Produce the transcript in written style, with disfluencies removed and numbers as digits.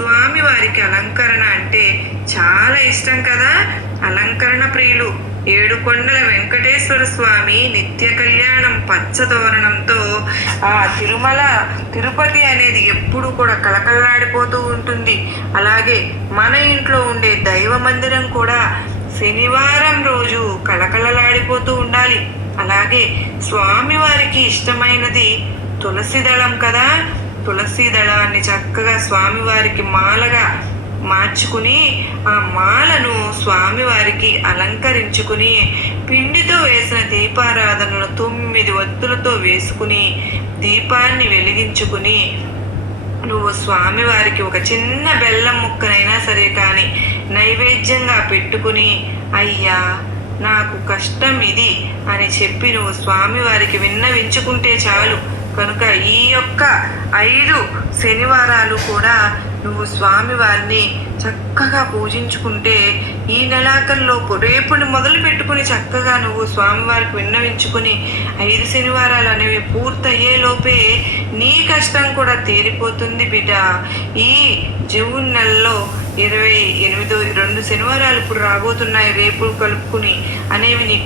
స్వామివారికి అలంకరణ అంటే చాలా ఇష్టం కదా. అలంకరణ ప్రియులు. ఏడుకొండల వెంకటేశ్వర స్వామి నిత్య కళ్యాణం పచ్చతోరణంతో ఆ తిరుపతి అనేది ఎప్పుడు కూడా కళకళలాడిపోతూ ఉంటుంది. అలాగే మన ఇంట్లో ఉండే దైవ మందిరం కూడా శనివారం రోజు కళకళలాడిపోతూ ఉండాలి. అలాగే స్వామివారికి ఇష్టమైనది తులసి దళం కదా. తులసి దళాన్ని చక్కగా స్వామివారికి మాలగా మార్చుకుని ఆ మాలను స్వామివారికి అలంకరించుకుని పిండితో వేసిన దీపారాధనలు 9 ఒత్తులతో వేసుకుని దీపాన్ని వెలిగించుకుని నువ్వు స్వామివారికి ఒక చిన్న బెల్లం ముక్కనైనా సరే కానీ నైవేద్యంగా పెట్టుకుని అయ్యా నాకు కష్టం ఇది అని చెప్పి నువ్వు స్వామివారికి విన్నవించుకుంటే చాలు. కనుక ఈ యొక్క 5 శనివారాలు కూడా నువ్వు స్వామివారిని చక్కగా పూజించుకుంటే ఈ నెలాఖరులోపు రేపుని మొదలు పెట్టుకుని చక్కగా నువ్వు స్వామివారికి విన్నవించుకుని 5 శనివారాలు అనేవి పూర్తయ్యేలోపే నీ కష్టం కూడా తీరిపోతుంది బిడ్డ. ఈ జూన్ నెలలో 28 2 శనివారాలు ఇప్పుడు రాబోతున్నాయి, రేపు కలుపుకుని అనేవి నీకు